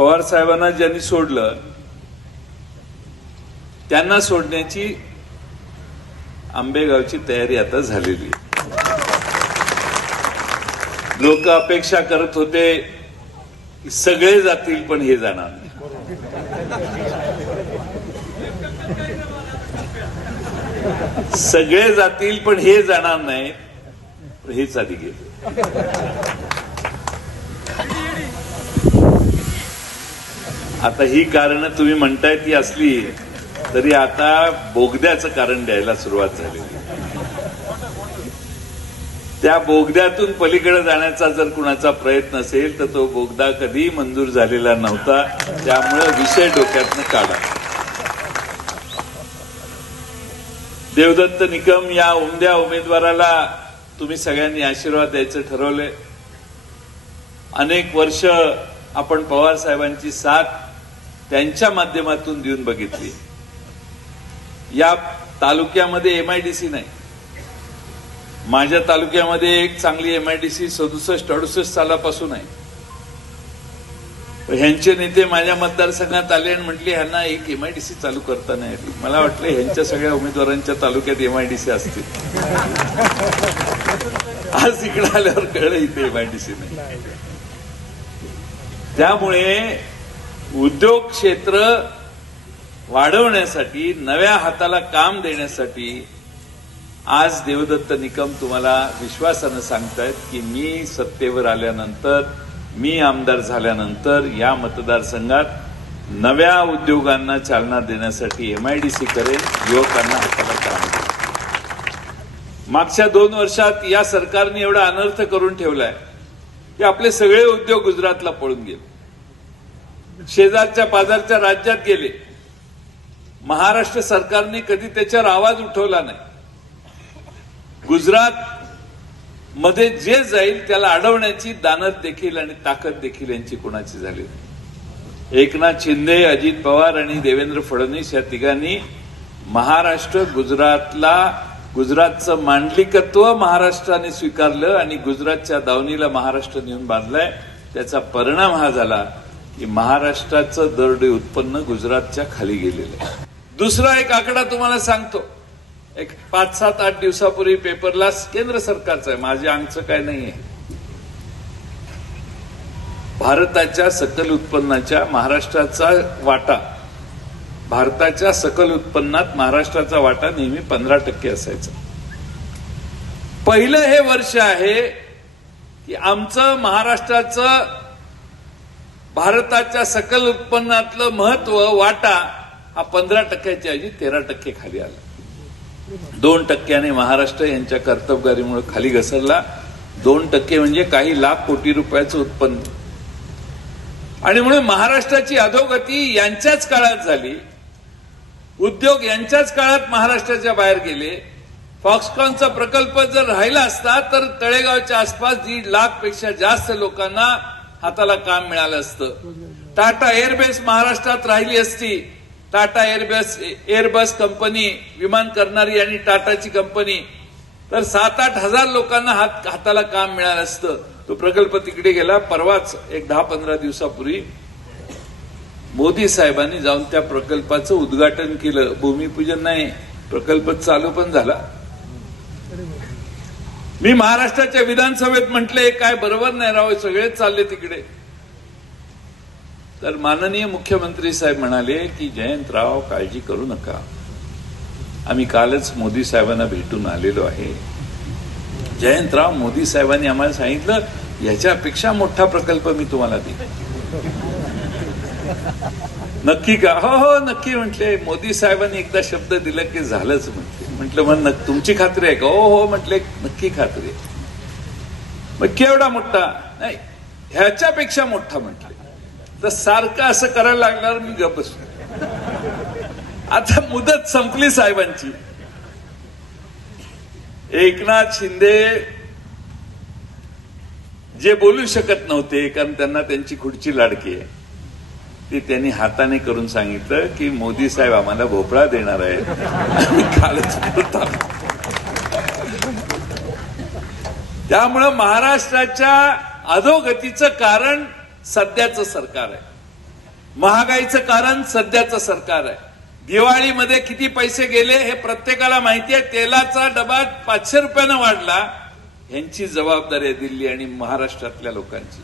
पवार साहेबांना ज्यांनी सोडलं त्यांना सोडण्याची आंबेगावची तयारी आता झालेली आहे. लोक अपेक्षा करत होते की सगळे जातील पण हे जाणार नाही. सगळे जातील पण हे जाणार नाही, हेच आधी गेले. आता ही कारण तुम्ही म्हणताय ती असली तरी आता बोगद्याचं कारण द्यायला सुरुवात झाली. त्या बोगद्यातून पलीकडे जाण्याचा जर कुणाचा प्रयत्न असेल तर तो बोगदा कधी मंजूर झालेला नव्हता. त्यामुळे विषय डोक्यातनं काढा. देवदत्त निकम या उमद्या उमेदवाराला तुम्ही सगळ्यांनी आशीर्वाद द्यायचं ठरवलंय. अनेक वर्ष आपण पवार साहेबांची साथ त्यांच्या माध्यमातून देऊन बघितली. या तालुक्यामध्ये एमआयडीसी नाही. माझ्या तालुक्यामध्ये एक चांगली एमआयडीसी 67-68 सालापासून आहे. ह्यांचे नेते माझ्या मतदारसंघात आले आणि म्हटले ह्यांना एक एमआयडीसी चालू करता नाही आली. मला वाटलं ह्यांच्या सगळ्या उमेदवारांच्या तालुक्यात एमआयडीसी असतील. आज इकडे आल्यावर कळलं इथे एमआयडीसी नाही. त्यामुळे उद्योग क्षेत्र वाढवण्यासाठी, नव्या हाताला काम देण्यासाठी आज देवदत्त निकम तुम्हाला विश्वासानं सांगतायत की मी सत्तेवर आल्यानंतर, मी आमदार झाल्यानंतर या मतदारसंघात नव्या उद्योगांना चालना देण्यासाठी एमआयडीसी करेल, युवकांना हाताला काम देईल. मागच्या 2 वर्षात या सरकारने एवढा अनर्थ करून ठेवलाय की आपले सगळे उद्योग गुजरातला पळून गेले, शेजारच्या पाजारच्या राज्यात गेले. महाराष्ट्र सरकारने कधी त्याच्यावर आवाज उठवला नाही. गुजरात मध्ये जे जाईल त्याला अडवण्याची दानत देखील आणि ताकद देखील यांची कोणाची झाली नाही. एकनाथ शिंदे, अजित पवार आणि देवेंद्र फडणवीस या तिघांनी महाराष्ट्र गुजरातचं मांडलिकत्व महाराष्ट्राने स्वीकारलं आणि गुजरातच्या दावणीला महाराष्ट्र नेऊन बांधलाय. त्याचा परिणाम हा झाला की महाराष्ट्राचं दरडोई उत्पन्न गुजरातच्या खाली गेलेलं आहे. दुसरा एक आकडा तुम्हाला सांगतो. एक 5-7-8 दिवसापूर्वी पेपरला केंद्र सरकारचा आहे, माझ्या अंगचं काय नाहीये. भारताच्या सकल उत्पन्नाच्या महाराष्ट्राचा वाटा, भारताच्या सकल उत्पन्नात महाराष्ट्राचा वाटा नेहमी 15% असायचा. पहिलं हे वर्ष आहे की आमचं महाराष्ट्राचं भारताच्या सकल उत्पन्नातलं महत्व, वाटा हा 15%च्या ऐवजी 13% खाली आला. 2% महाराष्ट्र यांच्या कर्तबगारीमुळे खाली घसरला. 2% म्हणजे काही लाख कोटी रुपयाचं उत्पन्न. आणि म्हणून महाराष्ट्राची अधोगती यांच्याच काळात झाली. उद्योग यांच्याच काळात महाराष्ट्राच्या बाहेर गेले. फॉक्सकॉनचा प्रकल्प जर राहिला असता तर तळेगावच्या आसपास 1.5 लाखपेक्षा जास्त लोकांना हाताला काम मिळालं असतं. टाटा एअरबेस महाराष्ट्रात राहिली असती. टाटा एअरबस कंपनी, विमान करणारी आणि टाटाची कंपनी, तर 7-8 हजार लोकांना हाताला काम मिळालं असतं. तो प्रकल्प तिकडे गेला. परवाच एक 10-15 दिवसापूर्वी मोदी साहेबांनी जाऊन त्या प्रकल्पाचं उद्घाटन केलं. भूमिपूजन नाही, प्रकल्प चालू पण झाला. मी महाराष्ट्राच्या विधानसभेत म्हटले काय बरोबर नाही राव, सगळेच चालले तिकडे. तर माननीय मुख्यमंत्री साहेब म्हणाले की जयंतराव काळजी करू नका, आम्ही कालच मोदी साहेबांना भेटून आलेलो आहे. जयंतराव, मोदी साहेबांनी आम्हाला सांगितलं याच्यापेक्षा मोठा प्रकल्प मी तुम्हाला देईन. नक्की का? हो हो नक्की म्हटले. मोदी साहेबांनी एकदा शब्द दिला की झालंच म्हटले. म्हटलं मग तुमची खात्री आहे का? हो हो म्हटले, नक्की खात्री आहे. मग केवढा मोठा? नाही, ह्याच्यापेक्षा मोठा म्हटले. तर सारखं असं करायला लागल्यावर मी गप्प बसलो. आता मुदत संपली साहेबांची. एकनाथ शिंदे जे बोलू शकत नव्हते कारण त्यांना त्यांची खुर्ची लाडकी आहे, ते त्यांनी हाताने करून सांगितलं की मोदी साहेब आम्हाला भोपळा देणार आहेत. आम्ही कालच करत आलो. त्यामुळं महाराष्ट्राच्या अधोगतीचं कारण सध्याचं सरकार आहे. महागाईचं कारण सध्याचं सरकार आहे. दिवाळीमध्ये किती पैसे गेले हे प्रत्येकाला माहिती आहे. तेलाचा डबा 500 रुपयानं वाढला. यांची जबाबदारी आहे दिल्ली आणि महाराष्ट्रातल्या लोकांची.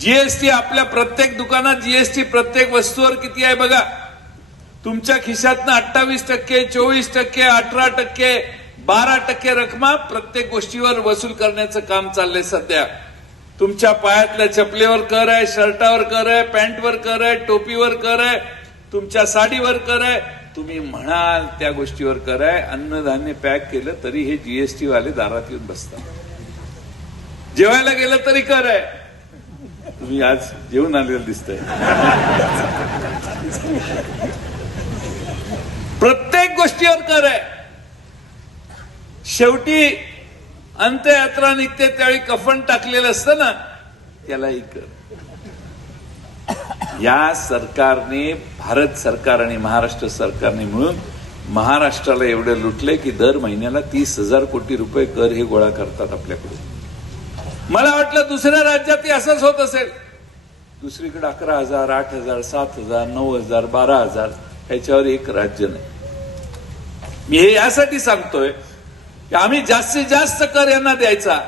जीएसटी आपल्या प्रत्येक दुकानात जीएसटी प्रत्येक वस्तूवर किती आहे बघा. तुमच्या खिशातनं 28%, 24%, 18%, 12% रकमा प्रत्येक गोष्टीवर वसूल करण्याचं काम चाललंय सध्या. तुमच्या पायातल्या चपलेवर कर आहे, शर्टावर कर आहे, पॅन्टवर कर आहे, टोपीवर कर आहे, तुमच्या साडीवर कर आहे. तुम्ही म्हणाल त्या गोष्टीवर कर आहे. अन्नधान्य पॅक केलं तरी हे जीएसटी वाले दारात येऊन बसतात. जेवायला गेलं तरी कर आहे. तुम्ही आज जेवून आलेलं दिसतंय. प्रत्येक गोष्टीवर कर आहे. शेवटी अंत्ययात्रा निघते त्यावेळी कफन टाकलेलं असतं ना, त्यालाही कर. या सरकारने, भारत सरकार आणि महाराष्ट्र सरकारने मिळून महाराष्ट्राला एवढे लुटले की दर महिन्याला 30,000 कोटी रुपये कर हे गोळा करतात आपल्याकडून. मला वाटलं दुसऱ्या राज्यातही असंच होत असेल. दुसरीकडे 11,000, 8,000, 7,000, 9,000, 12,000 ह्याच्यावर एक राज्य नाही. मी हे यासाठी सांगतोय की आम्ही जास्तीत जास्त कर यांना द्यायचा.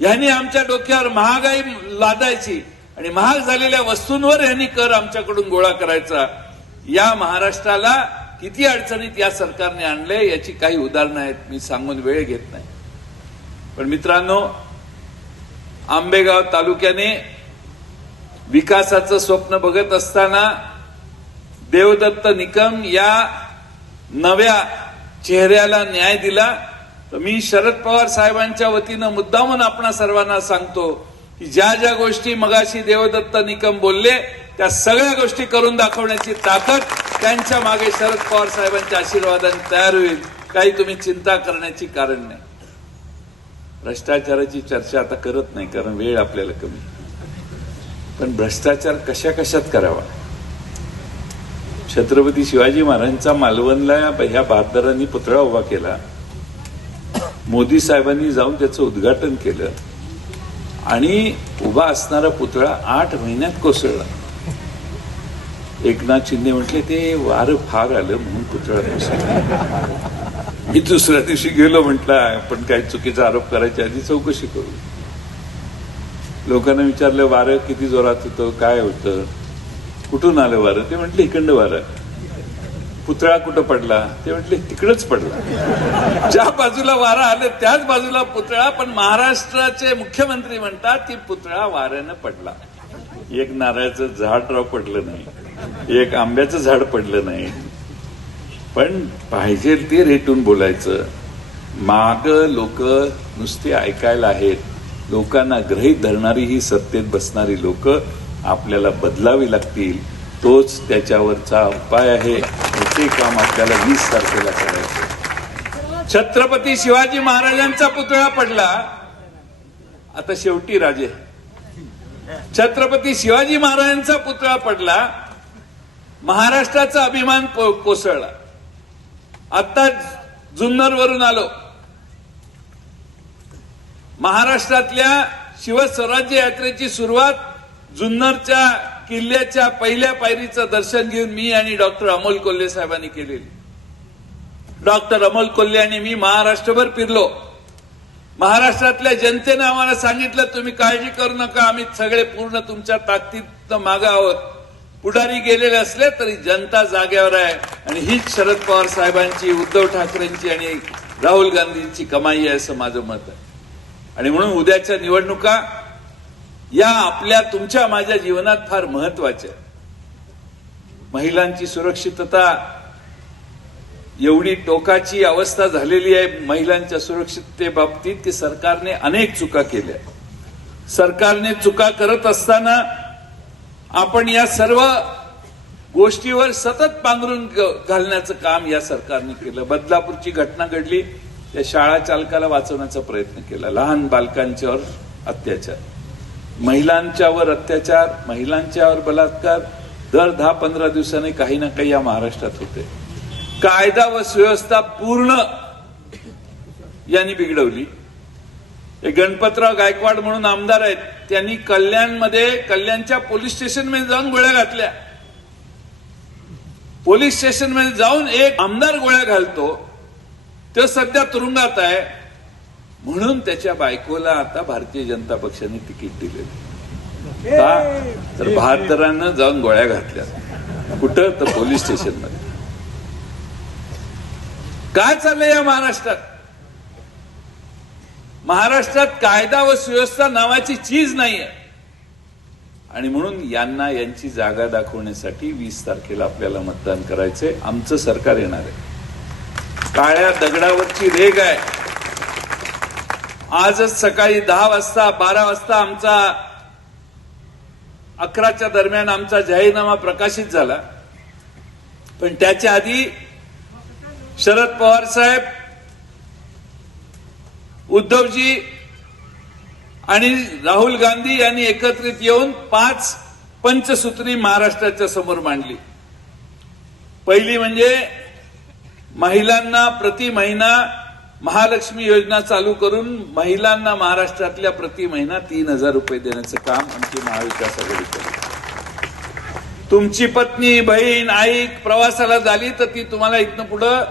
यांनी आमच्या डोक्यावर महागाई लादायची आणि महाग झालेल्या वस्तूंवर यांनी कर आमच्याकडून गोळा करायचा. या महाराष्ट्राला किती अडचणीत या सरकारने आणले याची काही उदाहरणं आहेत. मी सांगून वेळ घेत नाही. पण मित्रांनो, आंबेगाव तालुक्याने विकासाचं स्वप्न बघत असताना देवदत्त निकम या नव्या चेहऱ्याला न्याय दिला. तर मी शरद पवार साहेबांच्या वतीनं मुद्दामून आपणा सर्वांना सांगतो की ज्या ज्या गोष्टी मगाशी देवदत्त निकम बोलले त्या सगळ्या गोष्टी करून दाखवण्याची ताकद त्यांच्या मागे शरद पवार साहेबांच्या आशीर्वादाने तयार होईल. काही तुम्ही चिंता करण्याची कारण नाही. भ्रष्टाचाराची चर्चा आता करत नाही कारण वेळ आपल्याला कमी. पण भ्रष्टाचार कशा कशात करावा. छत्रपती शिवाजी महाराजांचा मालवणला ह्या बहादरांनी पुतळा उभा केला. मोदी साहेबांनी जाऊन त्याचं उद्घाटन केलं आणि उभा असणारा पुतळा 8 महिन्यात कोसळला. एकनाथ शिंदे म्हटले ते वारं फार आलं म्हणून पुतळा कोसळला. मी दुसऱ्या दिवशी गेलो, म्हटलं आपण काही चुकीचा आरोप करायच्या आधी चौकशी करू. लोकांना विचारलं वारं किती जोरात होतं, काय होतं, कुठून आलं वारं. ते म्हटले इकडं वारं. पुतळा कुठं पडला, ते म्हटले तिकडच पडला. ज्या बाजूला वारा आलं त्याच बाजूला पुतळा. पण महाराष्ट्राचे मुख्यमंत्री म्हणतात की पुतळा वाऱ्यानं पडला. एक नारळाचं झाड राव पडलं नाही, एक आंब्याचं झाड पडलं नाही. पण पाहिजे ते रेटून बोलायचं. माग लोक नुसते ऐकायला आहेत. लोकांना गृहीत धरणारी ही सत्तेत बसणारी लोक आपल्याला बदलावी लागतील. तोच त्याच्यावरचा उपाय आहे. ते काम आपल्याला 20 तारखेला करायचं. छत्रपती शिवाजी महाराजांचा पुतळा पडला. आता शेवटी राजे, छत्रपती शिवाजी महाराजांचा पुतळा पडला. महाराष्ट्राचा अभिमान कोसळला. आता जुन्नरवरून आलो. महाराष्ट्रातल्या शिवस्वराज्य यात्रेची सुरुवात जुन्नरच्या किल्ल्याच्या पहिल्या पायरीचं दर्शन घेऊन मी आणि डॉक्टर अमोल कोल्हे साहेबांनी केलेली. डॉक्टर अमोल कोल्हे आणि मी महाराष्ट्रभर फिरलो. महाराष्ट्रातल्या जनतेनं आम्हाला सांगितलं तुम्ही काळजी करू नका, आम्ही सगळे पूर्ण तुमच्या ताकदीनं मागे आहोत. पुढारी गेलेले असले तरी जनता जाग्यावर आहे. आणि हीच शरद पवार साहेबांची, उद्धव ठाकरेंची आणि राहुल गांधींची कमाई आहे असं माझं मत आहे. आणि म्हणून उद्याच्या निवडणुका या आपल्या तुमच्या माझ्या जीवनात फार महत्वाच्या. महिलांची सुरक्षितता एवढी टोकाची अवस्था झालेली आहे महिलांच्या सुरक्षिततेबाबतीत की सरकारने अनेक चुका केल्या. सरकारने चुका करत असताना आपण या सर्व गोष्टीवर सतत पांघरून घालण्याचं काम या सरकारने केलं. बदलापूरची घटना घडली, त्या शाळा चालकाला वाचवण्याचा प्रयत्न केला. लहान बालकांच्यावर अत्याचार, महिलांच्यावर अत्याचार, महिलांच्यावर बलात्कार दर 10-15 दिवसांनी काही ना काही या महाराष्ट्रात होते. कायदा व सुव्यवस्था पूर्ण यांनी बिघडवली. गणपतराव गायकवाड म्हणून आमदार आहेत, त्यांनी कल्याणच्या पोलीस स्टेशनमध्ये जाऊन गोळ्या घातल्या. पोलीस स्टेशनमध्ये जाऊन एक आमदार गोळ्या घालतो, तो सध्या तुरुंगात आहे, म्हणून त्याच्या बायकोला आता भारतीय जनता पक्षाने तिकीट दिलेलं का? तर 72 जाऊन गोळ्या घातल्या. कुठं? तर पोलीस स्टेशनमध्ये. काय चाललंय या महाराष्ट्रात? महाराष्ट्रात कायदा व सुव्यवस्था नावाची चीज नाहीये. आणि म्हणून यांना यांची जागा दाखवण्यासाठी 20 तारखेला आपल्याला मतदान करायचंय. आमचं सरकार येणार आहे. काळ्या दगडावरची रेग आहे. आजच सकाळी 10 वाजता 12 वाजता आमचा 11च्या दरम्यान आमचा जाहीरनामा प्रकाशित झाला. पण त्याच्या आधी शरद पवार साहेब, उद्धवजी आणि राहुल गांधी यांनी एकत्रित येऊन 5 पंचसूत्री महाराष्ट्राच्या समोर मांडली. पहिली म्हणजे महिलांना प्रति महिना महालक्ष्मी योजना चालू करून महिलांना महाराष्ट्रातल्या प्रति महिना 3,000 रुपये देण्याचं काम आमची महाविकास आघाडी करेल. तुमची पत्नी, बहीण, आई प्रवासाला झाली तर ती तुम्हाला इथनं पुढं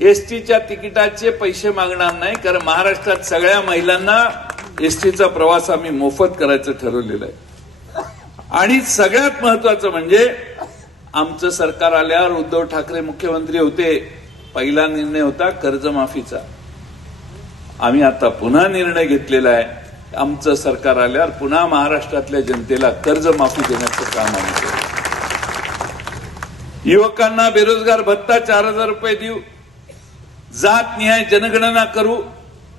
एसटीच्या तिकिटाचे पैसे मागणार नाही, कारण महाराष्ट्रात सगळ्या महिलांना एसटीचा प्रवास आम्ही मोफत करायचं ठरवलेलं आहे. आणि सगळ्यात महत्वाचं म्हणजे आमचं सरकार आल्यावर उद्धव ठाकरे मुख्यमंत्री होते, पहिला निर्णय होता कर्जमाफीचा. आम्ही आता पुन्हा निर्णय घेतलेला आहे. आमचं सरकार आल्यावर पुन्हा महाराष्ट्रातल्या जनतेला कर्जमाफी देण्याचं काम आम्ही करू. युवकांना बेरोजगार भत्ता 4,000 रुपये देऊ. जातनिहाय जनगणना करू.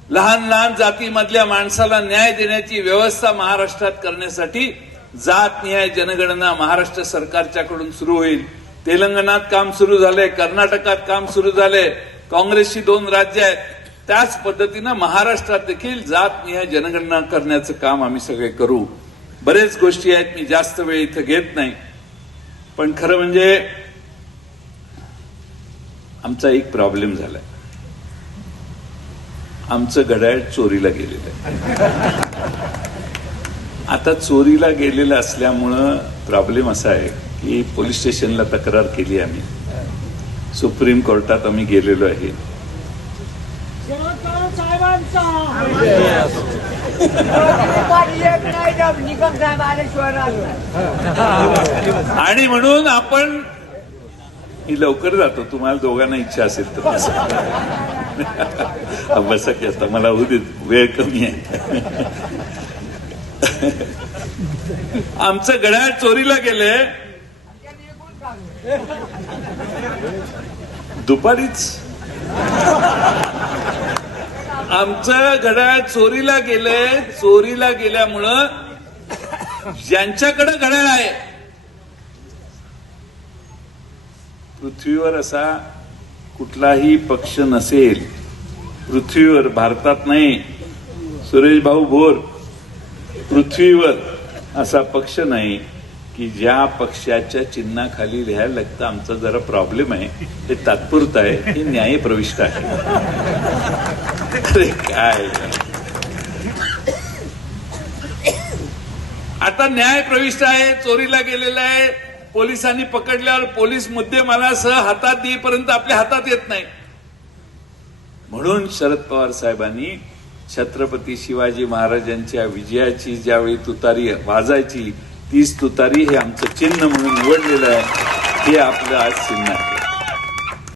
लहान लहान जातीमधल्या माणसाला न्याय देण्याची व्यवस्था महाराष्ट्रात करण्यासाठी जातनिहाय जनगणना महाराष्ट्र सरकारच्याकडून सुरू होईल. तेलंगणात काम सुरू झालंय, कर्नाटकात काम सुरू झालंय, काँग्रेसची 2 राज्य आहेत. त्याच पद्धतीनं महाराष्ट्रात देखील जातनिहाय जनगणना करण्याचं काम आम्ही सगळे करू. बरेच गोष्टी आहेत, मी जास्त वेळ इथं घेत नाही. पण खरं म्हणजे आमचा एक प्रॉब्लेम झालाय. आमचं घड्याळ चोरीला गेलेलं आहे. आता चोरीला गेलेलं असल्यामुळं प्रॉब्लेम असा आहे की पोलीस स्टेशनला तक्रार केली आम्ही, सुप्रीम कोर्टात आम्ही गेलेलो आहे. आणि म्हणून आपण लवकर जातो. तुम्हाला दोघांना इच्छा असेल तर बसा की, आता मला वेळ कमी आहे. आमचं घड्याळ चोरीला गेले दुपारीच. आमचं घड्याळ चोरीला गेले. चोरीला गेल्यामुळं ज्यांच्याकडे घड्याळ आहे, पृथ्वीवर असा कुठलाही पक्ष नसेल, पृथ्वीवर, भारतात नाही, सुरेश भाऊ भोर, पृथ्वीवर असा पक्ष नाही की ज्या पक्षाच्या चिन्हाखाली लिहायला लागतं आमचा जरा प्रॉब्लेम आहे, ते तात्पुरतं आहे, हे न्यायप्रविष्ट आहे. अरे काय, आता न्यायप्रविष्ट आहे, चोरीला गेलेला आहे. पोलिसांनी पकडल्यावर पोलीस मुद्देमालासह हातात देईपर्यंत आपल्या हातात येत नाही. म्हणून शरद पवार साहेबांनी छत्रपती शिवाजी महाराजांच्या विजयाची ज्यावेळी तुतारी वाजायची, तीच तुतारी हे आमचं चिन्ह म्हणून निवडलेलं आहे. हे आपलं आज चिन्ह आहे.